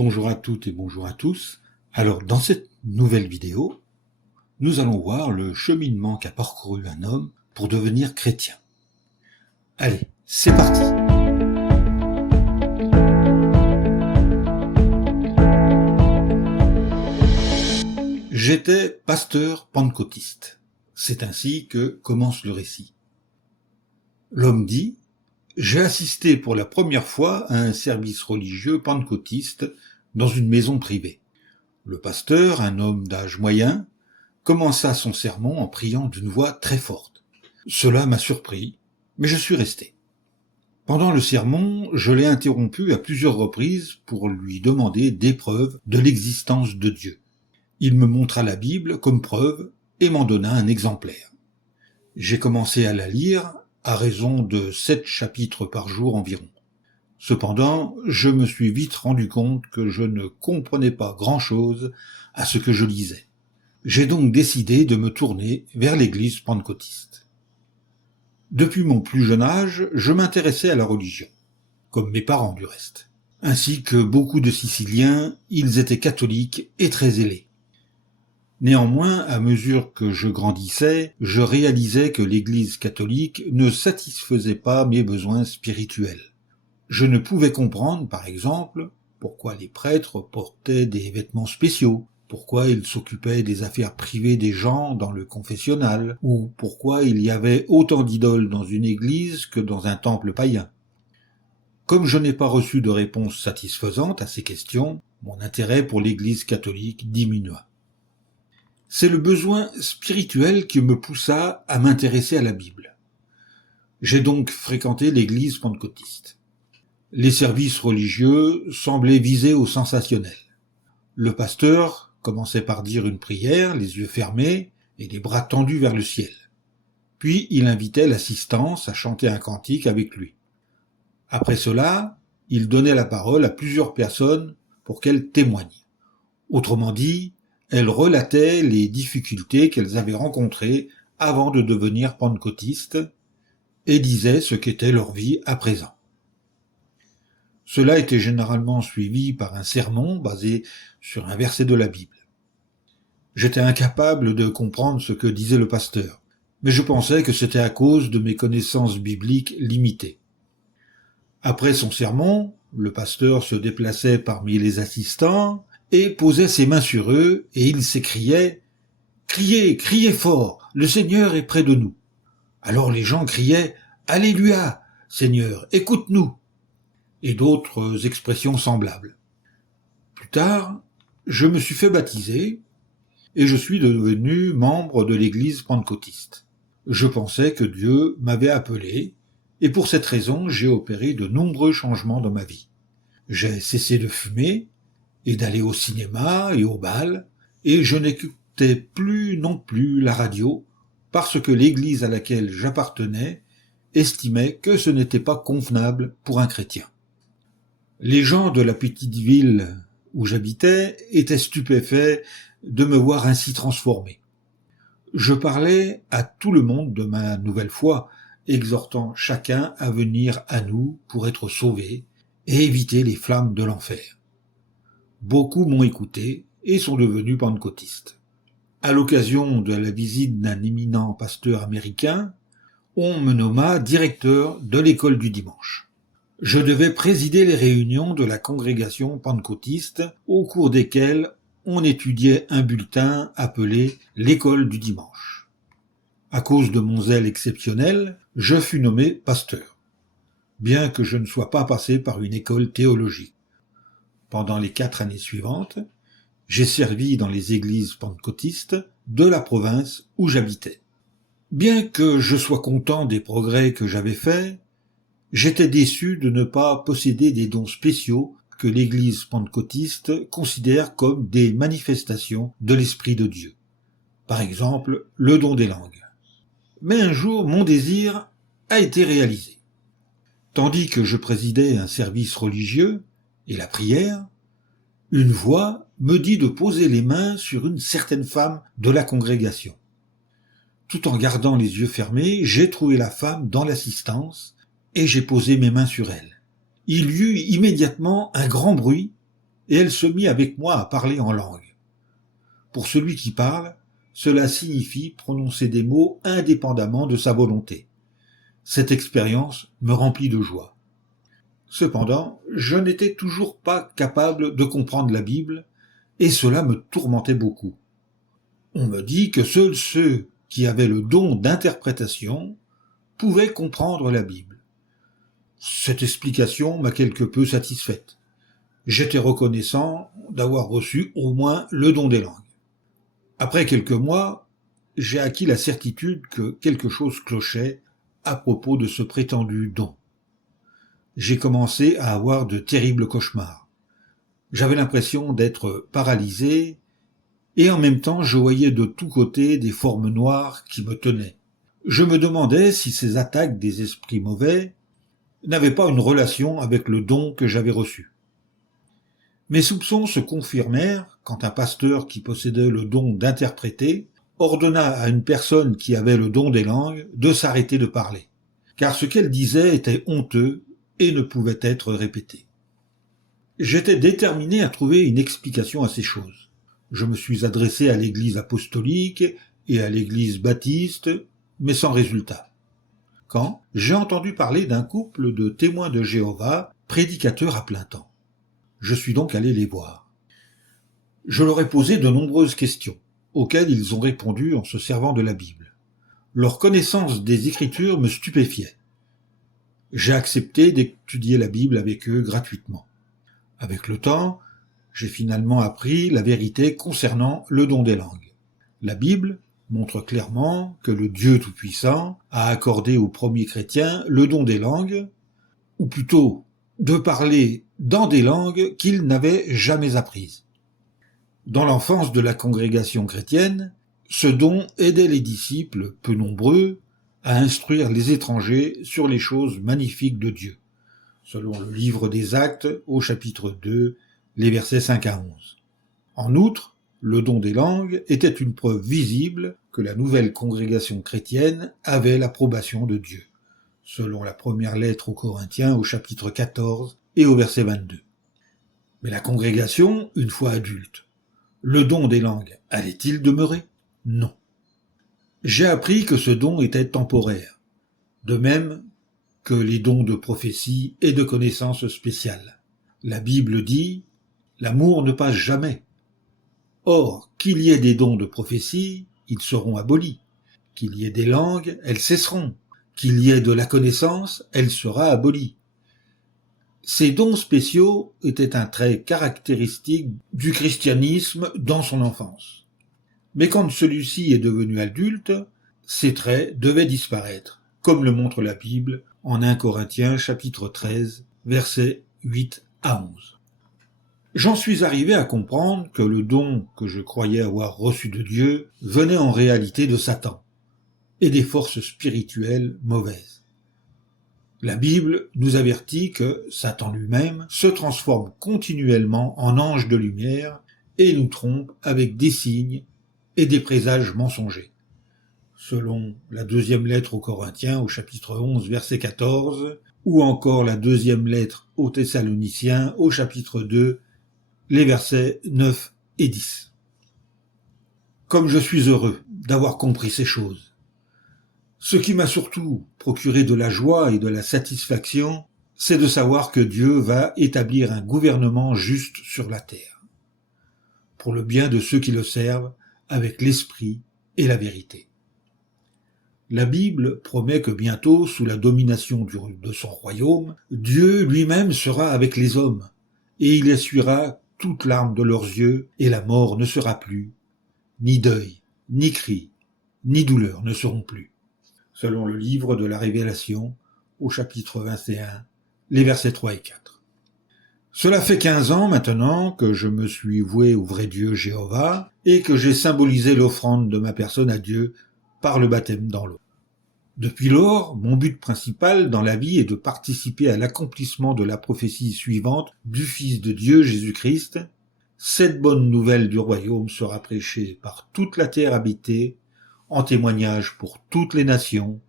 Bonjour à toutes et bonjour à tous. Alors, dans cette nouvelle vidéo, nous allons voir le cheminement qu'a parcouru un homme pour devenir chrétien. Allez, c'est parti. J'étais pasteur pentecôtiste. C'est ainsi que commence le récit. L'homme dit: j'ai assisté pour la première fois à un service religieux pentecôtiste dans une maison privée. Le pasteur, un homme d'âge moyen, commença son sermon en priant d'une voix très forte. Cela m'a surpris, mais je suis resté. Pendant le sermon, je l'ai interrompu à plusieurs reprises pour lui demander des preuves de l'existence de Dieu. Il me montra la Bible comme preuve et m'en donna un exemplaire. J'ai commencé à la lire à raison de 7 chapitres par jour environ. Cependant, je me suis vite rendu compte que je ne comprenais pas grand-chose à ce que je lisais. J'ai donc décidé de me tourner vers l'église pentecôtiste. Depuis mon plus jeune âge, je m'intéressais à la religion, comme mes parents du reste. Ainsi que beaucoup de Siciliens, ils étaient catholiques et très zélés. Néanmoins, à mesure que je grandissais, je réalisais que l'Église catholique ne satisfaisait pas mes besoins spirituels. Je ne pouvais comprendre, par exemple, pourquoi les prêtres portaient des vêtements spéciaux, pourquoi ils s'occupaient des affaires privées des gens dans le confessionnal, ou pourquoi il y avait autant d'idoles dans une église que dans un temple païen. Comme je n'ai pas reçu de réponse satisfaisante à ces questions, mon intérêt pour l'Église catholique diminua. C'est le besoin spirituel qui me poussa à m'intéresser à la Bible. J'ai donc fréquenté l'église pentecôtiste. Les services religieux semblaient viser au sensationnel. Le pasteur commençait par dire une prière, les yeux fermés et les bras tendus vers le ciel. Puis il invitait l'assistance à chanter un cantique avec lui. Après cela, il donnait la parole à plusieurs personnes pour qu'elles témoignent. Autrement dit, elles relataient les difficultés qu'elles avaient rencontrées avant de devenir pentecôtistes et disaient ce qu'était leur vie à présent. Cela était généralement suivi par un sermon basé sur un verset de la Bible. J'étais incapable de comprendre ce que disait le pasteur, mais je pensais que c'était à cause de mes connaissances bibliques limitées. Après son sermon, le pasteur se déplaçait parmi les assistants et posait ses mains sur eux, et il s'écriait « Criez, criez fort, le Seigneur est près de nous !» Alors les gens criaient « Alléluia, Seigneur, écoute-nous !» et d'autres expressions semblables. Plus tard, je me suis fait baptiser, et je suis devenu membre de l'église pentecôtiste. Je pensais que Dieu m'avait appelé, et pour cette raison, j'ai opéré de nombreux changements dans ma vie. J'ai cessé de fumer, et d'aller au cinéma et au bal, et je n'écoutais plus non plus la radio, parce que l'église à laquelle j'appartenais estimait que ce n'était pas convenable pour un chrétien. Les gens de la petite ville où j'habitais étaient stupéfaits de me voir ainsi transformé. Je parlais à tout le monde de ma nouvelle foi, exhortant chacun à venir à nous pour être sauvé et éviter les flammes de l'enfer. Beaucoup m'ont écouté et sont devenus pentecôtistes. À l'occasion de la visite d'un éminent pasteur américain, on me nomma directeur de l'école du dimanche. Je devais présider les réunions de la congrégation pentecôtiste au cours desquelles on étudiait un bulletin appelé l'école du dimanche. À cause de mon zèle exceptionnel, je fus nommé pasteur, bien que je ne sois pas passé par une école théologique. Pendant les 4 années suivantes, j'ai servi dans les églises pentecôtistes de la province où j'habitais. Bien que je sois content des progrès que j'avais faits, j'étais déçu de ne pas posséder des dons spéciaux que l'église pentecôtiste considère comme des manifestations de l'Esprit de Dieu. Par exemple, le don des langues. Mais un jour, mon désir a été réalisé. Tandis que je présidais un service religieux, et la prière, une voix me dit de poser les mains sur une certaine femme de la congrégation. Tout en gardant les yeux fermés, j'ai trouvé la femme dans l'assistance et j'ai posé mes mains sur elle. Il y eut immédiatement un grand bruit et elle se mit avec moi à parler en langue. Pour celui qui parle, cela signifie prononcer des mots indépendamment de sa volonté. Cette expérience me remplit de joie. Cependant, je n'étais toujours pas capable de comprendre la Bible, et cela me tourmentait beaucoup. On me dit que seuls ceux qui avaient le don d'interprétation pouvaient comprendre la Bible. Cette explication m'a quelque peu satisfaite. J'étais reconnaissant d'avoir reçu au moins le don des langues. Après quelques mois, j'ai acquis la certitude que quelque chose clochait à propos de ce prétendu don. J'ai commencé à avoir de terribles cauchemars. J'avais l'impression d'être paralysé, et en même temps je voyais de tous côtés des formes noires qui me tenaient. Je me demandais si ces attaques des esprits mauvais n'avaient pas une relation avec le don que j'avais reçu. Mes soupçons se confirmèrent quand un pasteur qui possédait le don d'interpréter ordonna à une personne qui avait le don des langues de s'arrêter de parler, car ce qu'elle disait était honteux et ne pouvait être répété. J'étais déterminé à trouver une explication à ces choses. Je me suis adressé à l'Église apostolique et à l'Église baptiste, mais sans résultat. Quand j'ai entendu parler d'un couple de témoins de Jéhovah, prédicateurs à plein temps. Je suis donc allé les voir. Je leur ai posé de nombreuses questions, auxquelles ils ont répondu en se servant de la Bible. Leur connaissance des Écritures me stupéfiait. J'ai accepté d'étudier la Bible avec eux gratuitement. Avec le temps, j'ai finalement appris la vérité concernant le don des langues. La Bible montre clairement que le Dieu Tout-Puissant a accordé aux premiers chrétiens le don des langues, ou plutôt de parler dans des langues qu'ils n'avaient jamais apprises. Dans l'enfance de la congrégation chrétienne, ce don aidait les disciples, peu nombreux, à instruire les étrangers sur les choses magnifiques de Dieu, selon le livre des Actes au chapitre 2, les versets 5 à 11. En outre, le don des langues était une preuve visible que la nouvelle congrégation chrétienne avait l'approbation de Dieu, selon la première lettre aux Corinthiens au chapitre 14 et au verset 22. Mais la congrégation, une fois adulte, le don des langues allait-il demeurer? Non. J'ai appris que ce don était temporaire, de même que les dons de prophétie et de connaissances spéciales. La Bible dit « L'amour ne passe jamais ». Or, qu'il y ait des dons de prophétie, ils seront abolis. Qu'il y ait des langues, elles cesseront. Qu'il y ait de la connaissance, elle sera abolie. Ces dons spéciaux étaient un trait caractéristique du christianisme dans son enfance. Mais quand celui-ci est devenu adulte, ces traits devaient disparaître, comme le montre la Bible en 1 Corinthiens chapitre 13, versets 8 à 11. J'en suis arrivé à comprendre que le don que je croyais avoir reçu de Dieu venait en réalité de Satan et des forces spirituelles mauvaises. La Bible nous avertit que Satan lui-même se transforme continuellement en ange de lumière et nous trompe avec des signes et des présages mensongers. Selon la deuxième lettre aux Corinthiens au chapitre 11 verset 14 ou encore la deuxième lettre aux Thessaloniciens au chapitre 2 les versets 9 et 10. Comme je suis heureux d'avoir compris ces choses. Ce qui m'a surtout procuré de la joie et de la satisfaction, c'est de savoir que Dieu va établir un gouvernement juste sur la terre, pour le bien de ceux qui le servent avec l'esprit et la vérité. La Bible promet que bientôt, sous la domination de son royaume, Dieu lui-même sera avec les hommes, et il essuiera toute larme de leurs yeux, et la mort ne sera plus, ni deuil, ni cri, ni douleur ne seront plus. Selon le livre de la Révélation, au chapitre 21, les versets 3 et 4. Cela fait 15 ans maintenant que je me suis voué au vrai Dieu Jéhovah, et que j'ai symbolisé l'offrande de ma personne à Dieu par le baptême dans l'eau. Depuis lors, mon but principal dans la vie est de participer à l'accomplissement de la prophétie suivante du Fils de Dieu Jésus-Christ. Cette bonne nouvelle du royaume sera prêchée par toute la terre habitée, en témoignage pour toutes les nations,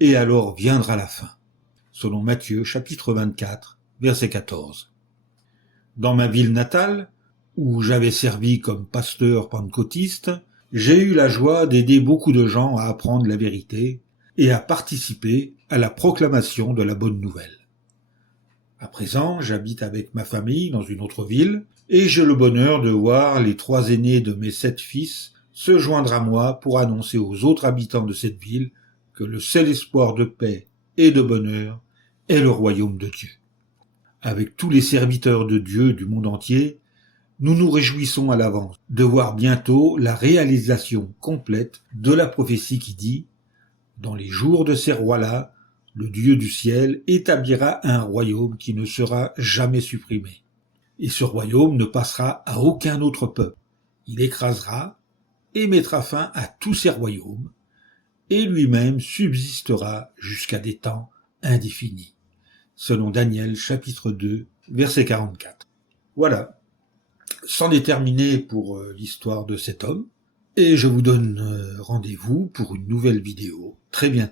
et alors viendra la fin. Selon Matthieu chapitre 24, verset 14. Dans ma ville natale, où j'avais servi comme pasteur pentecôtiste, j'ai eu la joie d'aider beaucoup de gens à apprendre la vérité et à participer à la proclamation de la bonne nouvelle. À présent, j'habite avec ma famille dans une autre ville et j'ai le bonheur de voir les 3 aînés de mes 7 fils se joindre à moi pour annoncer aux autres habitants de cette ville que le seul espoir de paix et de bonheur est le royaume de Dieu. Avec tous les serviteurs de Dieu du monde entier, nous nous réjouissons à l'avance de voir bientôt la réalisation complète de la prophétie qui dit « Dans les jours de ces rois-là, le Dieu du ciel établira un royaume qui ne sera jamais supprimé. Et ce royaume ne passera à aucun autre peuple. Il écrasera et mettra fin à tous ces royaumes, et lui-même subsistera jusqu'à des temps indéfinis. » Selon Daniel chapitre 2, verset 44. Voilà, c'en est terminé pour l'histoire de cet homme, et je vous donne rendez-vous pour une nouvelle vidéo très bientôt.